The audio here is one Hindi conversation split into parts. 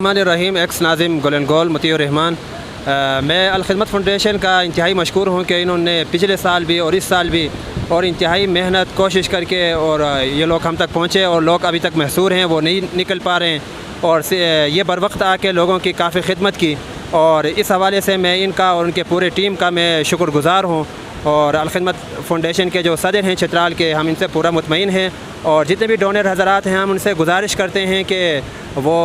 रहीम एक्स नाजिम गोलनगोल मतीउर रहमान। मैं अलखिदमत फ़ाउंडेशन का इंतहाई मशकूर हूँ कि इन्होंने पिछले साल भी और इस साल भी और इंतहाई मेहनत कोशिश करके और ये लोग हम तक पहुँचे और लोग अभी तक महसूर हैं, वो नहीं निकल पा रहे हैं और ये बर वक्त आके लोगों की काफ़ी खिदमत की और इस हवाले से मैं इनका और उनके पूरे टीम का मैं शुक्रगुज़ार हूँ। और अलखिदमत फ़ाउंडेशन के जो सदर हैं चित्राल के, हम इनसे पूरा मुतमईन हैं और जितने भी डोनर हज़रात हैं हम उनसे गुजारिश करते हैं कि वो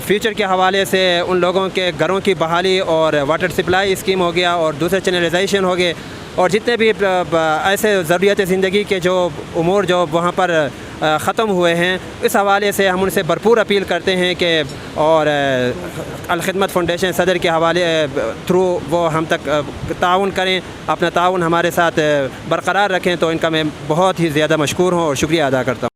फ्यूचर के हवाले से उन लोगों के घरों की बहाली और वाटर सप्लाई स्कीम हो गया और दूसरे चैनलाइजेशन हो गए और जितने भी ऐसे ज़रूरियत ज़िंदगी के जो उमूर जो वहाँ पर ख़त्म हुए हैं, इस हवाले से हम उनसे भरपूर अपील करते हैं कि और अलखिदमत फ़ाउंडेशन सदर के हवाले थ्रू वो हम तक ताउन करें, अपना ताउन हमारे साथ बरकरार रखें। तो इनका मैं बहुत ही ज़्यादा मशकूर हूँ और शुक्रिया अदा करता हूँ।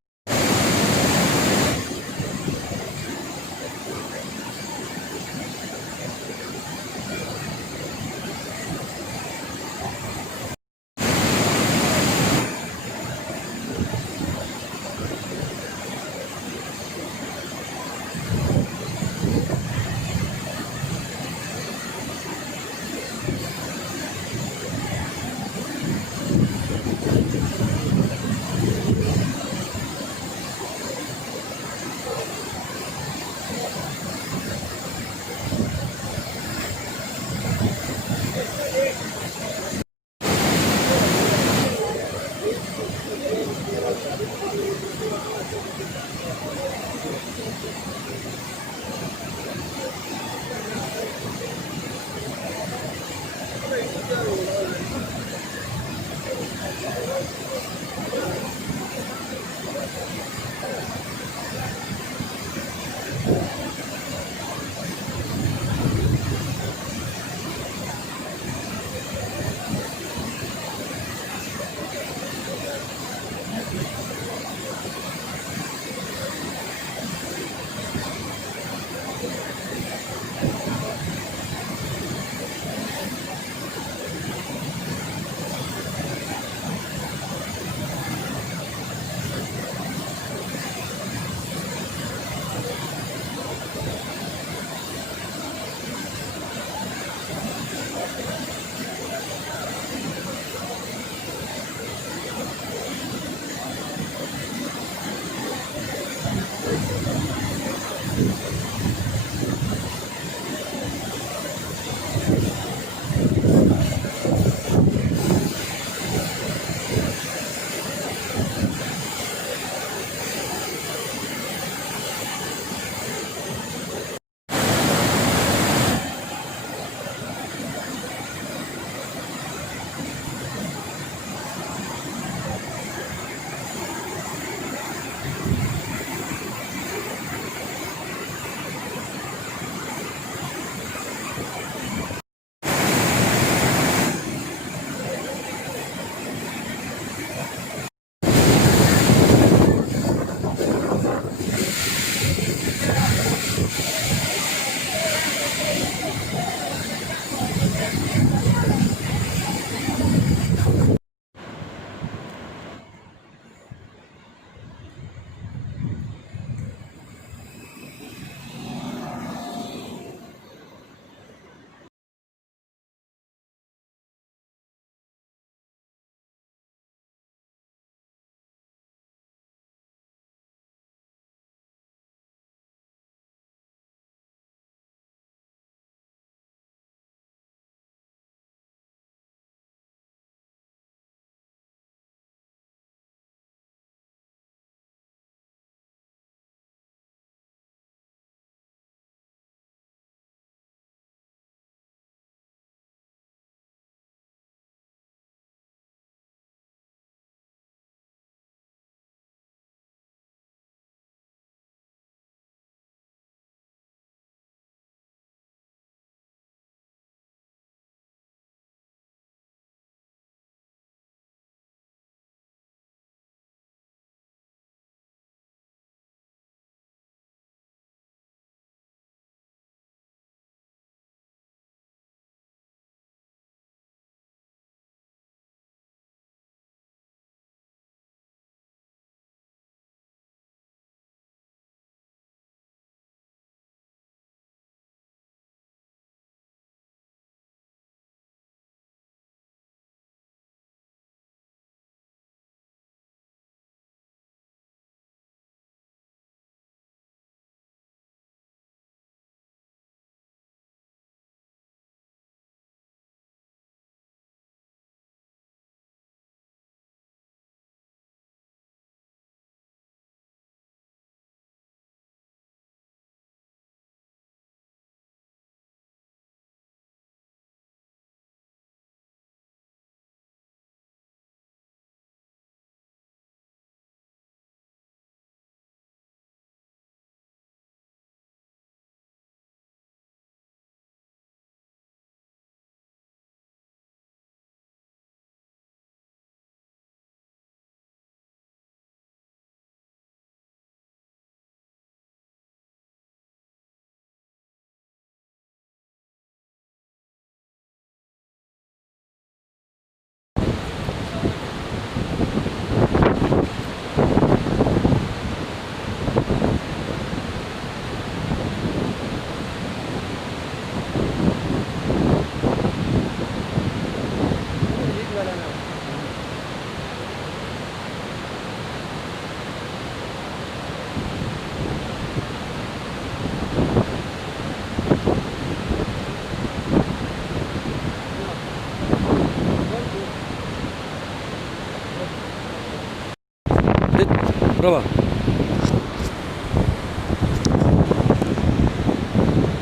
रवा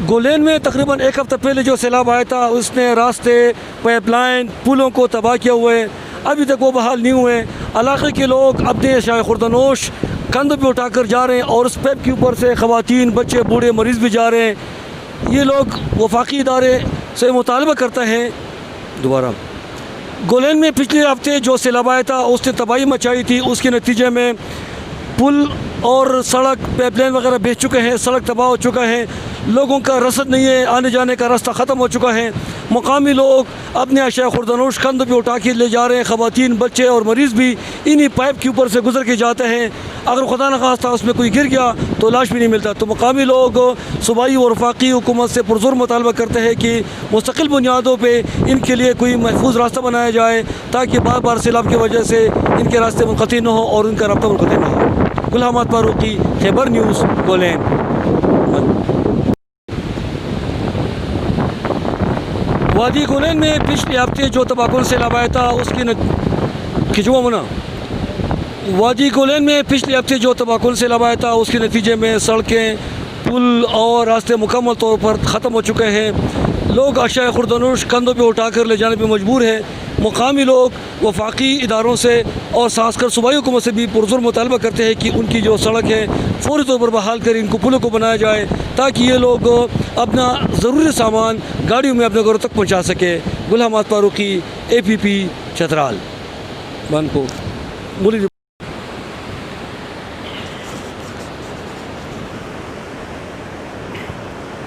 गोलैन में तकरीबन एक हफ़्ता पहले जो सैलाब आया था उसने रास्ते, पाइपलाइन, पुलों को तबाह किया हुए हैं। अभी तक वो बहाल नहीं हुए। इलाके के लोग अपने शाय खुर्दनोश कंधों पे उठाकर जा रहे हैं और उस पाइप के ऊपर से ख़वातीन, बच्चे, बूढ़े, मरीज़ भी जा रहे हैं। ये लोग वफाकी इदारे से मुतालबा करते हैं। दोबारा गोलैन में पिछले हफ्ते जो सैलाब आया था उसने तबाही मचाई थी। उसके नतीजे में पुल और सड़क, पाइपलाइन वगैरह बेच चुके हैं। सड़क तबाह हो चुका है। लोगों का रसद नहीं है, आने जाने का रास्ता ख़त्म हो चुका है। मकामी लोग अपने अशिया खुर्दनोश कंधों पे उठा के ले जा रहे हैं। ख़वातीन, बच्चे और मरीज़ भी इन्हीं पाइप के ऊपर से गुजर के जाते हैं। अगर खुदा न खास्ता उसमें कोई गिर गया तो लाश भी नहीं मिलता। तो मकामी लोग सूबाई और वफाकी हुकूमत से पुरज़ोर मुतालबा करते हैं कि मुस्तकिल बुनियादों पर इनके लिए कोई महफूज रास्ता बनाया जाए ताकि बार बार सैलाब की वजह से इनके रास्ते मुनक़ती न हो और उनका रब्ता मुनक़ती न हो। हमाद फारूकी, खैबर न्यूज़, गोलैन। वादी गोलैन में पिछले हफ्ते जो तबाहकुन सैलाब आया था उसकी खिंचवा मुना वादी गोलैन में पिछले हफ्ते जो तबाहकुन सैलाब आया था उसके नतीजे में सड़कें, पुल और रास्ते मुकम्मल तौर पर ख़त्म हो चुके हैं। लोग अशिया खुर्दनोश कंधों पे उठाकर ले जाने पर मजबूर हैं। मुकामी लोग वफाकी इदारों से और खासकर सूबाई हुकूमत से भी पुरज़ोर मुतालबा करते हैं कि उनकी जो सड़क है फ़ौरी तौर पर बहाल कर इनको पुलों को बनाया जाए ताकि ये लोग अपना ज़रूरी सामान गाड़ियों में अपने घरों तक पहुँचा सके। हमाद फारूकी, APP चतराल, बनपुर, मुली।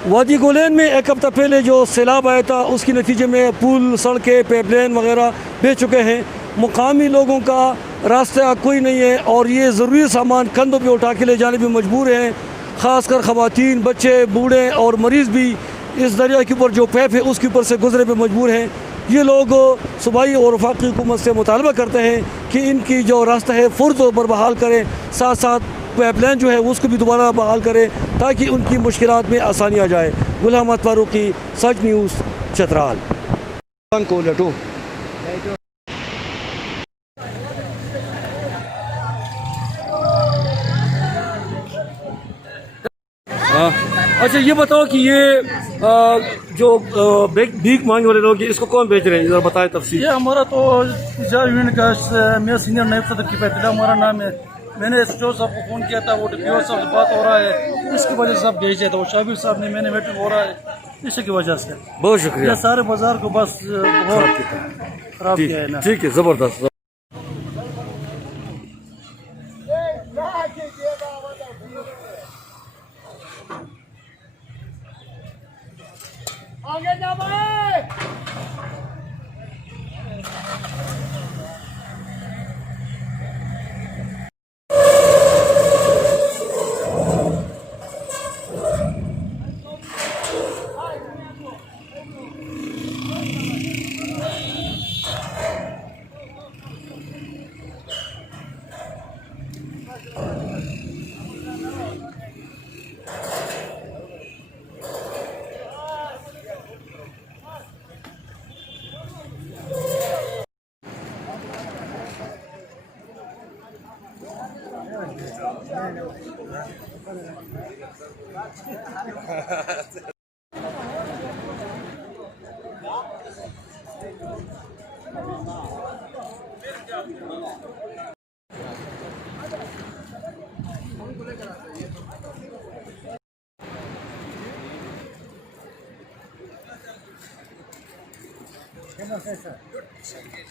वादी गोलैन में एक हफ़्ता पहले जो सैलाब आया था उसके नतीजे में पुल, सड़कें, पाइपलाइन वगैरह बेच चुके हैं। मुकामी लोगों का रास्ता कोई नहीं है और ये ज़रूरी सामान कंधों पे उठा के ले जाने भी मजबूर हैं। ख़ासकर ख़वातीन, बच्चे, बूढ़े और मरीज़ भी इस दरिया के ऊपर जो पाइप है उसके ऊपर से गुजरे पे मजबूर हैं। ये लोग सूबाई और वफाकी हुकूमत से मुतालबा करते हैं कि इनकी जो रास्ता है फ़ौरी तौर पर बहाल करें, साथ साथ पाइपलाइन जो है उसको भी दोबारा बहाल करें ताकि उनकी मुश्किलात में आसानी आ जाए। हमाद फारूकी, सच न्यूज़, चतराल। को लटो अच्छा ये बताओ कि ये जो भीख मांगने वाले लोग इसको कौन बेच रहे हैं, जरा बताएं तफसील। ये हमारा तो यूनियन का मैं सीनियर नायब सदर की पैतला हमारा नाम है। मैंने SHO साहब को फ़ोन किया था, वो DPO साहब से बात हो रहा है, इसकी वजह से सब भेज दिया था। वो शाबिर साहब ने मैंने मीटिंग हो रहा है, इसी की वजह से। बहुत शुक्रिया। सारे बाजार को बस बहुत खराब किया है ना। ठीक है, ज़बरदस्त। आगे जा भाई।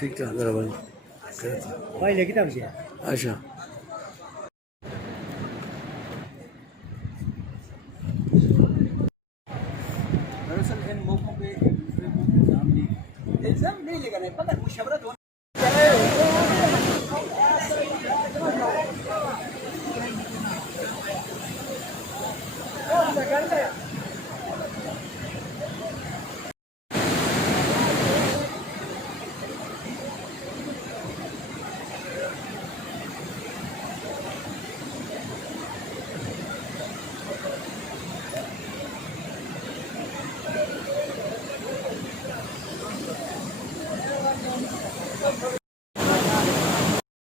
ठीक था मेरा भाई भाई लेके तब गया। अच्छा दरअसल इन मौकों पे एक दूसरे को इल्जाम नहीं लगाना है, पता मुशवरत होना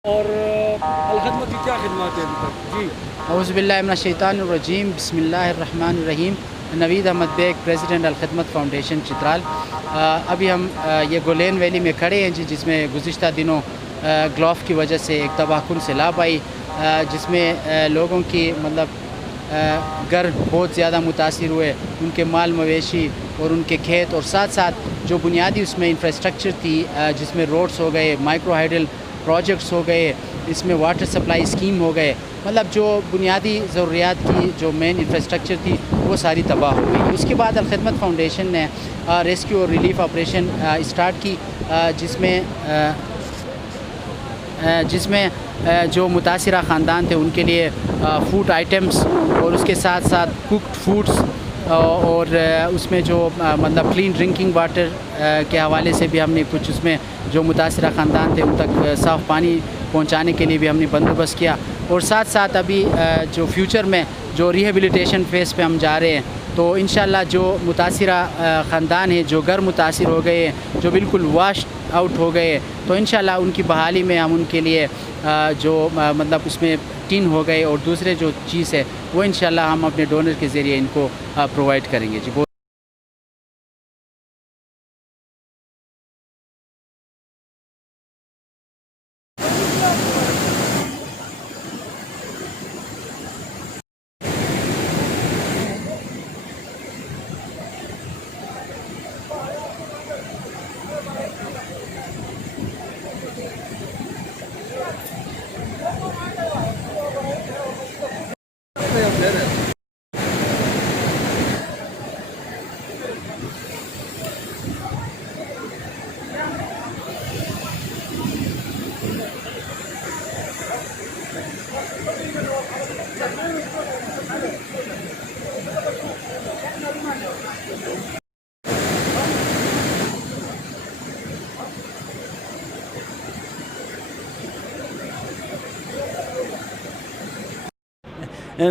और अलखदमत की क्या खिदमत है अभी तक? जी औज़ुबिल्लाहिमिनश्शैतानिर्रजीम बिस्मिल्लाहिर्रहमानिर्रहीम। Naveed Ahmad bag, president अलखदमत foundation Chitral. अभी हम ये गोलेन वैली में खड़े हैं जिसमें गुज़िश्ता दिनों ग्लॉफ की वजह से एक तबाहकुन सैलाब आई, जिसमें लोगों की मतलब घर बहुत ज़्यादा मुतासिर हुए, उनके माल मवेशी और उनके खेत, और साथ साथ जो बुनियादी उसमें इंफ्रास्ट्रक्चर थी, जिसमें रोड्स हो गए, माइक्रो हाइडल प्रोजेक्ट्स हो गए, इसमें वाटर सप्लाई स्कीम हो गए, मतलब जो बुनियादी ज़रूरियात की जो मेन इंफ्रास्ट्रक्चर थी वो सारी तबाह हो गई। उसके बाद अलखदमत फाउंडेशन ने रेस्क्यू और रिलीफ ऑपरेशन स्टार्ट की, जिसमें जो मुतासिरा ख़ानदान थे उनके लिए फूड आइटम्स और उसके साथ साथ कुक्ड फूड्स और उसमें जो मतलब क्लीन ड्रिंकिंग वाटर के हवाले से भी हमने कुछ उसमें जो मुतासिरा ख़ानदान थे उन तक साफ़ पानी पहुंचाने के लिए भी हमने बंदोबस्त किया। और साथ साथ अभी जो फ्यूचर में जो रिहेबिलिटेशन फेज़ पे हम जा रहे हैं, तो इंशाल्लाह जो मुतासिरा ख़ानदान है, जो घर मुतासिर हो गए, जो बिल्कुल वाश आउट हो गए, तो इंशाल्लाह उनकी बहाली में हम उनके लिए जो मतलब उसमें टिन हो गए और दूसरे जो चीज़ है वो इंशाल्लाह हम अपने डोनर के ज़रिए इनको प्रोवाइड करेंगे जी।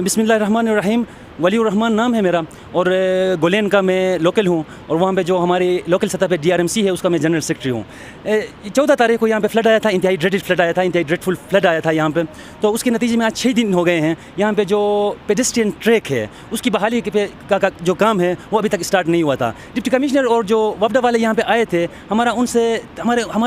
बिस्मिल्लाहिर्रहमानिर्रहीम। वलीउर्रहमान नाम है मेरा और गोलेन का मैं लोकल हूँ और वहाँ पे जो हमारी लोकल सतह पे DRMC है उसका मैं जनरल सेक्रेटरी हूँ। 14 तारीख को यहाँ पे फ्लड आया था, इंतहाई ड्रेडेड फ्लड आया था, इंतहाई ड्रेडफुल फ्लड आया था यहाँ पे। तो उसके नतीजे में आज 6 दिन हो गए हैं। यहाँ पे जो पेडेस्ट्रियन ट्रैक है उसकी बहाली का जो काम है वो अभी तक स्टार्ट नहीं हुआ था। डिप्टी कमिश्नर और जो वफदा वाले यहाँ पे आए थे, हमारे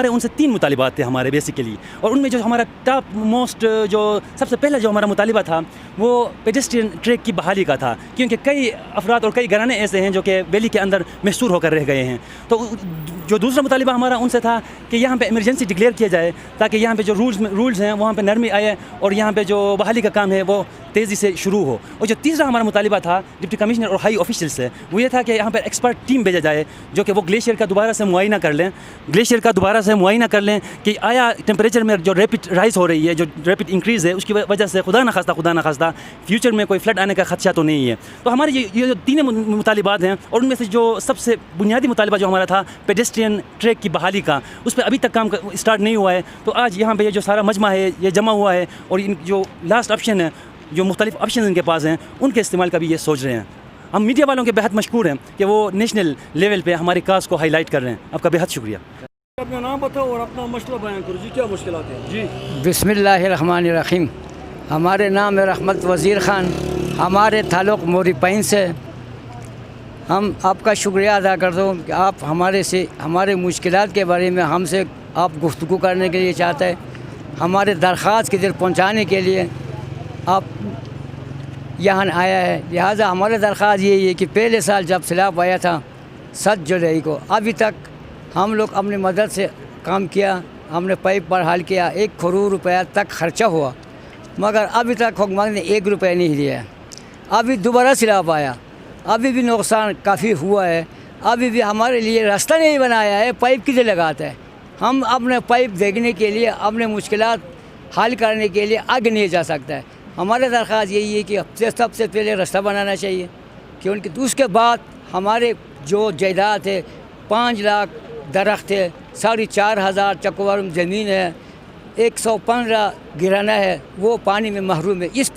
उनसे 3 मुतालिबात थे हमारे बेसिकली, और उनमें जो हमारा टॉप मोस्ट जो सबसे पहला जो हमारा मुतालिबा था वो पेडेस्ट्रियन ट्रैक की बहाली का था, क्योंकि कई अफराद और कई घराने ऐसे हैं जो कि वैली के अंदर महसूर होकर रह गए हैं। तो जो दूसरा मुतालिबा हमारा उनसे था कि यहाँ पे इमरजेंसी डिक्लेयर किया जाए ताकि यहाँ पे जो रूल्स हैं वहाँ पे नरमी आए और यहाँ पे जो बहाली का काम है वो तेज़ी से शुरू हो। और जो तीसरा हमारा मुतालिबा था डिप्टी कमिश्नर और हाई ऑफिशियल से, वो ये था कि यहाँ पर एक्सपर्ट टीम भेजा जाए जो कि वो ग्लेशियर का दोबारा से मुआयना कर लें कि आया टेम्परेचर में जो रैपिड राइज़ हो रही है, जो रैपिड इंक्रीज़ है, उसकी वजह से खुदा न खास्ता फ्यूचर में कोई फ्लड आने का खदशा तो नहीं है। तो हमारे ये जो 3 मुतालिबात हैं, और उनमें से जो सबसे बुनियादी मुतालिबा जो हमारा था पेडेस्ट्रियन ट्रैक की बहाली का, उस पर अभी तक काम स्टार्ट नहीं हुआ है। तो आज यहाँ पे ये जो सारा मजमा है ये जमा हुआ है और इन जो लास्ट ऑप्शन है, जो मुख्तलिफ ऑप्शन इनके पास हैं, उनके इस्तेमाल का भी ये सोच रहे हैं। हम मीडिया वालों के बेहद मशकूर हैं कि वो नेशनल लेवल पे हमारी काज को हाईलाइट कर रहे हैं। आपका बेहद शुक्रिया। अपना नाम बताओ और अपना मसला बयान करो जी, क्या मुश्किलात हैं जी? बिस्मिल्लाहिर्रहमानिर्रहीम। हमारे नाम है रहमत वज़ीर ख़ान, हमारे ताल्लुक़ मोरी पैन से। हम आपका शुक्रिया अदा करता हूँ कि आप हमारे मुश्किलात के बारे में हमसे आप गुफ्तगू करने के लिए चाहते हैं, हमारे दरख्वास्त किधर पहुँचाने के लिए आप यहाँ आया है। लिहाजा हमारे दरख्वास्त यही है कि पहले साल जब सैलाब आया था 7 जुलाई को, अभी तक हम लोग अपनी मदद से काम किया, हमने पाइप बहाल किया, 1 करोड़ रुपया तक खर्चा हुआ, मगर अभी तक हुकूमत ने 1 रुपया नहीं दिया है। अभी दोबारा सैलाब आया, अभी भी नुकसान काफ़ी हुआ है, अभी भी हमारे लिए रास्ता नहीं बनाया है, पाइप किधर लगाता है। हम अपने पाइप देखने के लिए, अपने मुश्किलात हल करने के लिए आगे नहीं जा सकता है। हमारा दरख्वास्त यही है कि सबसे पहले रास्ता बनाना चाहिए, क्योंकि उसके बाद हमारे जो जायदाद है, 5 लाख दरख्त है, 4,500 चकवार ज़मीन है, 115 गिराना है, वो पानी में महरूम है। इस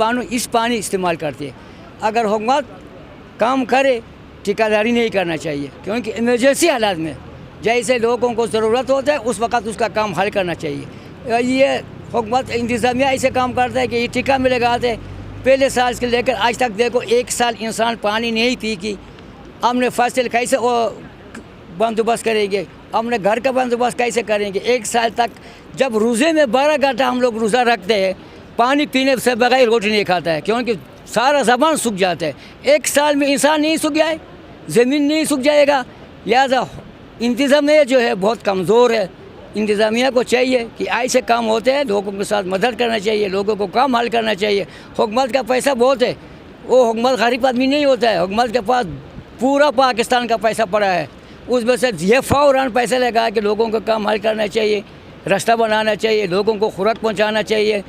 पानी इस्तेमाल करते हैं। अगर हुकूमत काम करे, ठेकेदारी नहीं करना चाहिए, क्योंकि इमरजेंसी हालात में जैसे लोगों को ज़रूरत होता है उस वक़्त उसका काम हल करना चाहिए। ये हुकूमत इंतज़ामिया ऐसे काम करता है कि ये टिका में लगाते, पहले साल से लेकर आज तक देखो 1 साल इंसान पानी नहीं पी की। हमने फसल कैसे वो बंदोबस्त करेंगे, हमने घर का बंदोबस्त कैसे करेंगे। 1 साल तक जब रोज़े में 12 घंटा हम लोग रोज़ा रखते हैं, पानी पीने से बगैर रोटी नहीं खाता है, क्योंकि सारा ज़बान सूख जाता है। 1 साल में इंसान नहीं सूख जाए, ज़मीन नहीं सूख जाएगा। लिहाजा इंतज़ामिया जो है बहुत कमज़ोर है। इंतज़ामिया को चाहिए कि ऐसे काम होते हैं, लोगों के साथ मदद करना चाहिए, लोगों को काम हल करना चाहिए। हुकूमत का पैसा बहुत है, वो हुकूमत गरीब आदमी नहीं होता है। हुकूमत के पास पूरा पाकिस्तान का पैसा पड़ा है, उसमें से ये फ़ौरन पैसे लगा के लोगों को काम हल करना चाहिए, रास्ता बनाना चाहिए, लोगों को खुराक पहुँचाना चाहिए।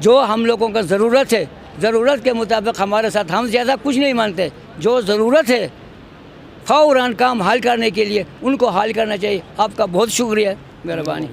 जो हम लोगों का ज़रूरत है, ज़रूरत के मुताबिक हमारे साथ, हम ज़्यादा कुछ नहीं मानते, जो ज़रूरत है फ़ौरन काम हल करने के लिए उनको हल करना चाहिए। आपका बहुत शुक्रिया, मेहरबानी।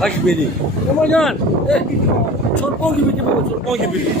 Kaç beni? Ramazan. Çorban gibi değil mi? Çorban gibi.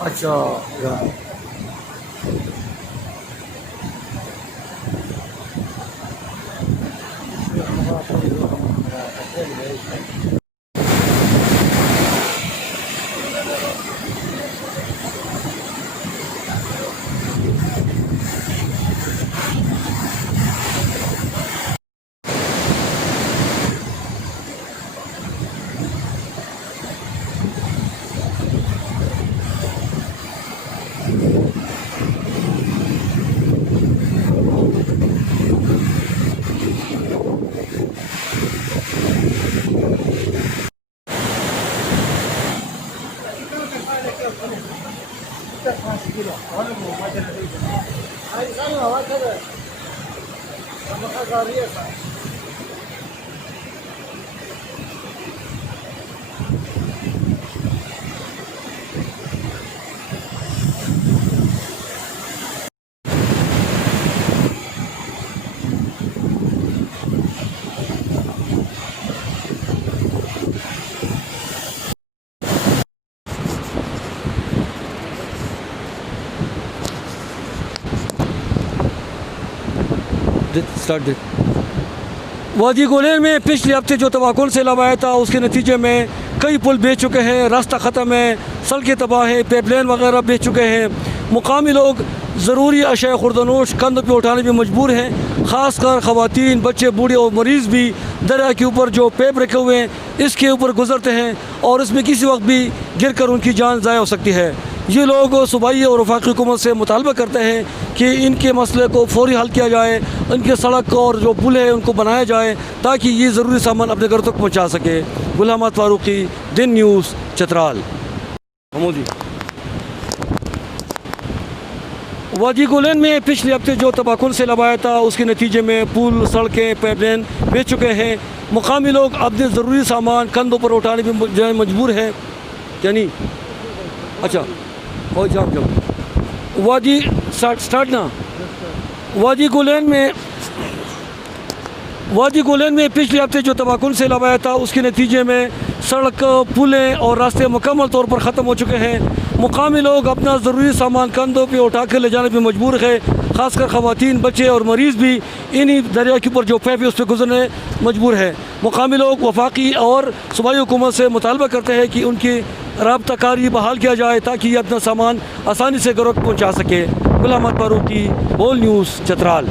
अच्छा start it. वादी गोलेन में पिछले हफ्ते जो तबाकुन सैलाब आया था उसके नतीजे में कई पुल बेच चुके हैं, रास्ता ख़त्म है, सड़कें तबाह है, पाइपलाइन वगैरह बेच चुके हैं। मुकामी लोग ज़रूरी अशाया खुर्दनोश कंधों पे उठाने में मजबूर हैं, ख़ासकर ख़वातीन, बच्चे, बूढ़े और मरीज़ भी दरिया के ऊपर जो पैप रखे हुए हैं इसके ऊपर गुजरते हैं और इसमें किसी वक्त भी गिर कर उनकी जान ज़ाया हो सकती है। ये लोग सूबाई और वफाकी हुकूमत से मुतालबा करते हैं कि इनके मसले को फौरी हल किया जाए, इनके सड़क और जो पुल है उनको बनाया जाए ताकि ये ज़रूरी सामान अपने घर तक पहुँचा सके। हमाद फारूकी, दिन न्यूज़, चतराल। वादी गोलेन में पिछले हफ्ते जो तबाकुन से लगाया था उसके नतीजे में पुल, सड़कें, पाइपलाइन बेच चुके हैं। मुकामी लोग अपने ज़रूरी सामान कंधों पर उठाने में मजबूर हैं। यानी अच्छा और जब वादी स्टार्ट ना वादी गोलेन में पिछले हफ्ते जो तबाकुन से लगाया था उसके नतीजे में सड़क, पुलें और रास्ते मुकम्मल तौर पर ख़त्म हो चुके हैं। मुकामी लोग अपना ज़रूरी सामान कंधों पे उठा कर ले जाने पर मजबूर है, ख़ासकर ख़वातीन, बच्चे और मरीज़ भी इन्हीं दरिया के ऊपर जो पैप है उस पर गुजरने मजबूर है। मुकामी लोग वफाकी और सूबाई हुकूमत से मुतालबा करते हैं कि उनकी राब्ता कारी बहाल किया जाए ताकि ये अपना सामान आसानी से घरों तक पहुँचा सके। हमाद फारूकी, बोल न्यूज़, चतराल।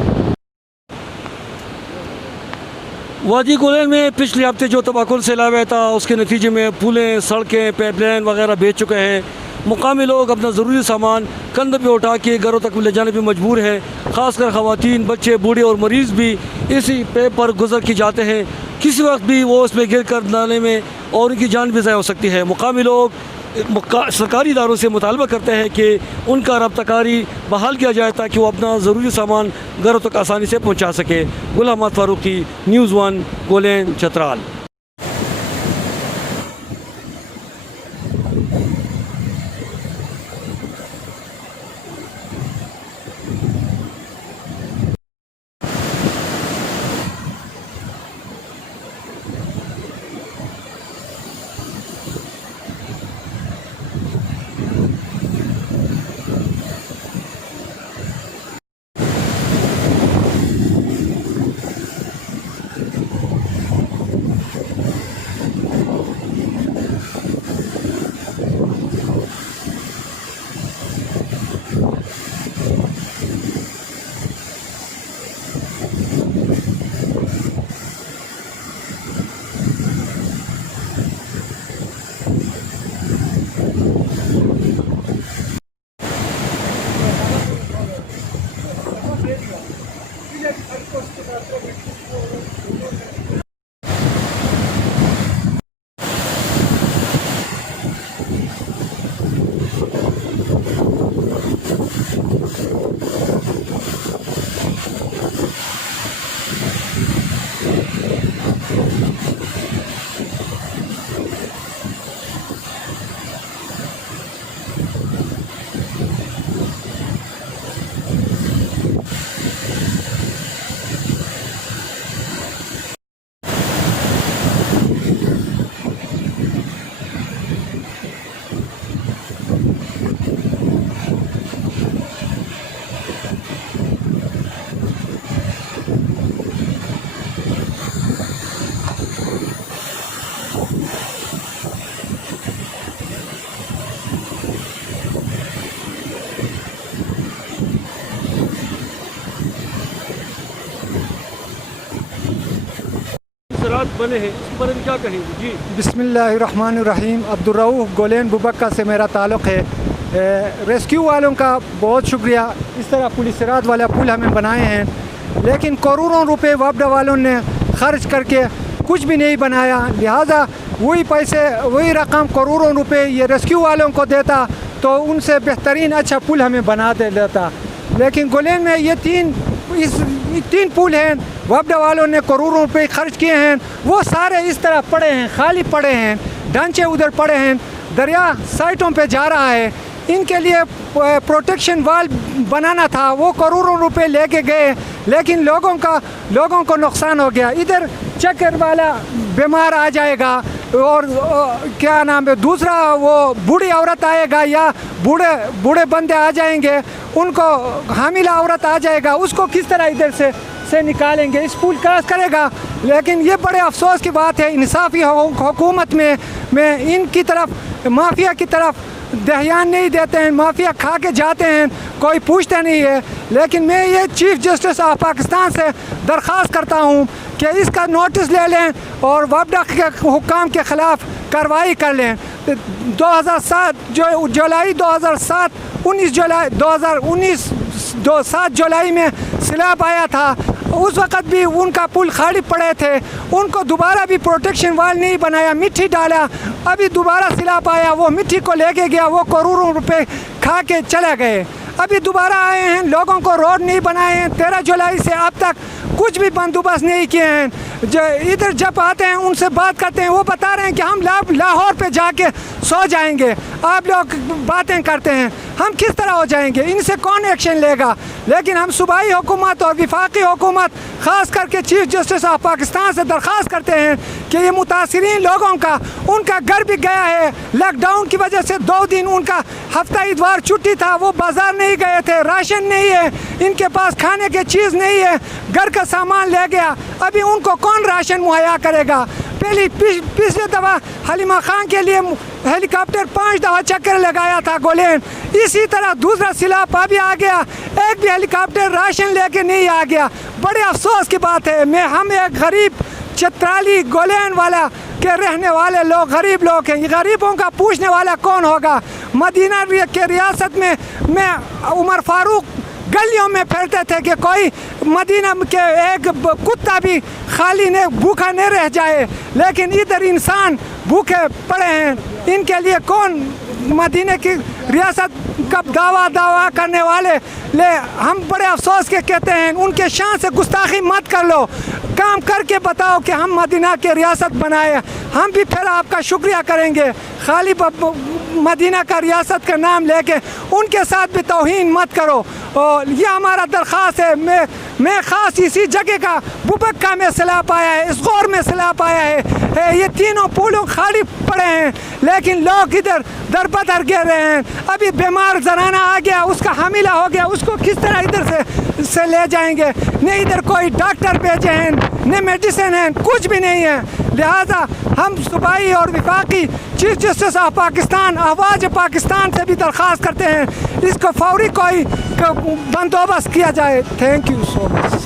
वादी गोलेन में पिछले हफ्ते जो तबाकुन सैलाब आया था उसके नतीजे में पुलें, सड़कें, पाइपलाइन वगैरह बेच चुके हैं। मुकामी लोग अपना ज़रूरी सामान कंधे पे उठा के घरों तक ले जाने पे मजबूर हैं, ख़ासकर ख़वातीन, बच्चे, बूढ़े और मरीज़ भी इसी पैप पर गुजर के जाते हैं। किसी वक्त भी वो उसमें गिर कर नाले में और उनकी जान भी ज़ाया हो सकती है। मुकामी लोग सरकारी इदारों से मुतालबा करते हैं कि उनका रब्ताकारी बहाल किया जाए ताकि वो अपना ज़रूरी सामान घरों तक आसानी से पहुँचा सके। हमाद फारूकी, न्यूज़ 1, गोलेन, चतराल। बने हैं इसके बारे में क्या कहेंगे? जी बिस्मिल्लाहिर्रहमानिर्रहीम। अब्दुर्रऊफ गोलेन बुबक्का से मेरा ताल्लुक़ है। रेस्क्यू वालों का बहुत शुक्रिया, इस तरह पुलिस रात वाला पुल हमें बनाए हैं, लेकिन करोड़ों रुपए वापडा वालों ने खर्च करके कुछ भी नहीं बनाया। लिहाजा वही पैसे, वही रकम, करोड़ों रुपए ये रेस्क्यू वालों को देता तो उनसे बेहतरीन अच्छा पुल हमें बना देता। लेकिन गोलेन में ये तीन पुल हैं, वापडा वालों ने करोड़ों रुपए खर्च किए हैं, वो सारे इस तरह पड़े हैं, खाली पड़े हैं, ढांचे उधर पड़े हैं, दरिया साइटों पे जा रहा है। इनके लिए प्रोटेक्शन वाल बनाना था, वो करोड़ों रुपए लेके गए, लेकिन लोगों को नुकसान हो गया। इधर चक्कर वाला बीमार आ जाएगा और क्या नाम है दूसरा, वो बूढ़ी औरत आएगा या बूढ़े बंदे आ जाएंगे, उनको हामिला औरत आ जाएगा, उसको किस तरह इधर से से निकालेंगे, इस पुल क्रॉस करेगा। लेकिन ये बड़े अफसोस की बात है, इंसाफी हुकूमत में इनकी तरफ, माफिया की तरफ ध्यान नहीं देते हैं, माफिया खा के जाते हैं, कोई पूछता नहीं है। लेकिन मैं ये चीफ जस्टिस ऑफ पाकिस्तान से दरख्वास्त करता हूँ कि इसका नोटिस ले लें और वफदा के हुक्काम के ख़िलाफ़ कार्रवाई कर लें। 2007 जुलाई 2007 19 जुलाई 2019 7 जुलाई में सैलाब आया था, उस वक़्त भी उनका पुल खाली पड़े थे, उनको दोबारा भी प्रोटेक्शन वाल नहीं बनाया, मिट्टी डाला, अभी दोबारा सैलाब आया, वो मिट्टी को लेके गया, वो करोड़ों रुपए खा के चले गए। अभी दोबारा आए हैं, लोगों को रोड नहीं बनाए हैं, 13 जुलाई से अब तक कुछ भी बंदोबस्त नहीं किए हैं। जो इधर जब आते हैं उनसे बात करते हैं, वो बता रहे हैं कि हम लाहौर पे जाके सो जाएंगे, आप लोग बातें करते हैं, हम किस तरह हो जाएंगे, इनसे कौन एक्शन लेगा। लेकिन हम सूबाई हुकूमत और वफाकी हुकूमत ख़ास करके चीफ जस्टिस ऑफ पाकिस्तान से दरख्वास्त करते हैं कि ये मुतासरीन लोगों का, उनका घर भी गया है, लॉकडाउन की वजह से 2 दिन उनका हफ्ता इतवार छुट्टी था, वो बाज़ार नहीं गए थे, राशन नहीं है, इनके पास खाने की चीज़ नहीं है, घर का सामान ले गया, अभी उनको कौन राशन मुहैया करेगा। पिछले दफ़ा हलीमा खान के लिए हेलीकॉप्टर 5 दफ़ा चक्कर लगाया था गोलेन, इसी तरह दूसरा सैलाब अभी आ गया, एक भी हेलीकॉप्टर राशन लेके नहीं आ गया। बड़े अफसोस की बात है। हम एक गरीब चित्राली गोलेन वाला के रहने वाले लोग, गरीब लोग हैं, गरीबों का पूछने वाला कौन होगा। मदीना के रियासत में मैं उमर फारूक गलियों में फिरते थे कि कोई मदीना के एक कुत्ता भी खाली ने भूखा नहीं रह जाए, लेकिन इधर इंसान भूखे पड़े हैं। इनके लिए कौन मदीने की रियासत का दावा करने वाले ले, हम बड़े अफसोस के कहते हैं, उनके शान से गुस्ताखी मत कर लो, काम करके बताओ कि हम मदीना के रियासत बनाए, हम भी फिर आपका शुक्रिया करेंगे। खाली मदीना का रियासत का नाम लेके उनके साथ भी तौहीन मत करो। और ये हमारा दरख्वास्त है। मैं ख़ास इसी जगह का बुबक्का में सैलाब आया है, इस गौर में सैलाब आया है, ये तीनों पुलों खाली पड़े हैं, लेकिन लोग इधर दर बदर गिर रहे हैं। अभी बीमार जनाना आ गया, उसका हामिला हो गया, उसको किस तरह इधर से ले जाएंगे। न इधर कोई डॉक्टर भेजे हैं, न मेडिसिन है, कुछ भी नहीं है। लिहाजा हम सूबाई और वफाकी चीफ जस्टिस ऑफ पाकिस्तान, आवाज़ पाकिस्तान से भी दरख्वास्त करते हैं, इसको फौरी कोई बंदोबस्त किया जाए। Thank you so much.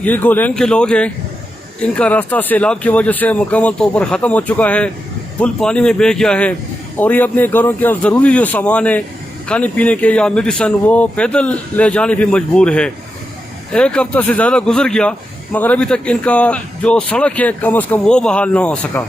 ये गोलैन के लोग हैं, इनका रास्ता सैलाब की वजह से मुकम्मल तौर पर ख़त्म हो चुका है, पुल पानी में बह गया है और ये अपने घरों के ज़रूरी जो सामान है, खाने पीने के या मेडिसन, वो पैदल ले जाने भी मजबूर है। 1 हफ्ता से ज़्यादा गुजर गया मगर अभी तक इनका जो सड़क है कम से कम वो बहाल ना हो सका।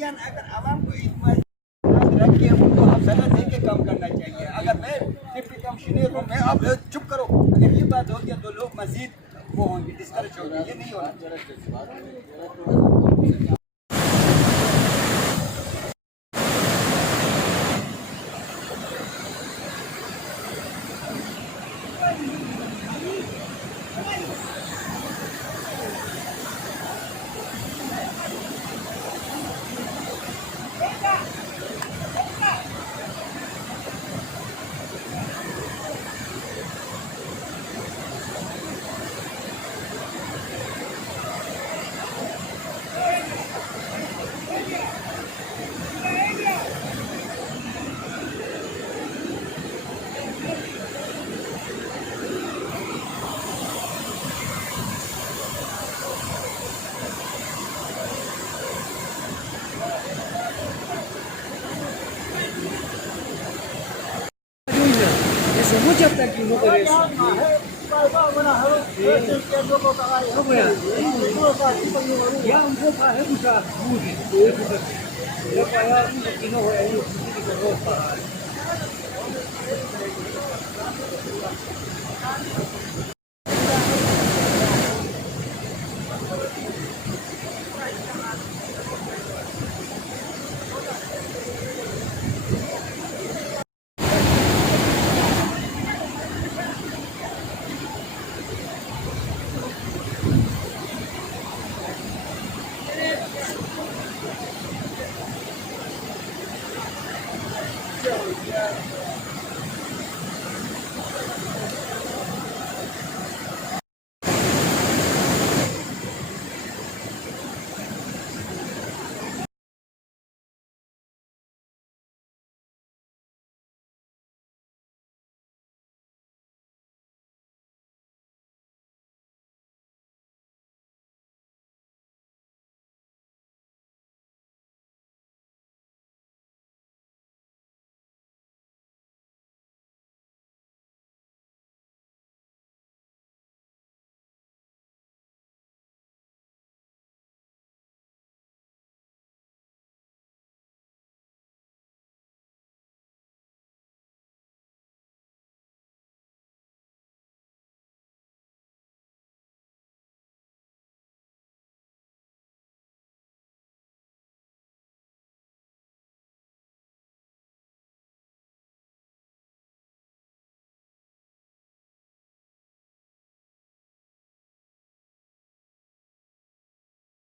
मुअय्यन अगर आवाम को रखिए उनको आप सजा दे के काम करना चाहिए। अगर मैं डिप्टी कमिश्नर हूँ, मैं आप चुप करो, अगर ये बात होगी तो लोग मजीद वो होंगे, डिस्करेज होंगे, ये नहीं होना चाहिए। जब तक की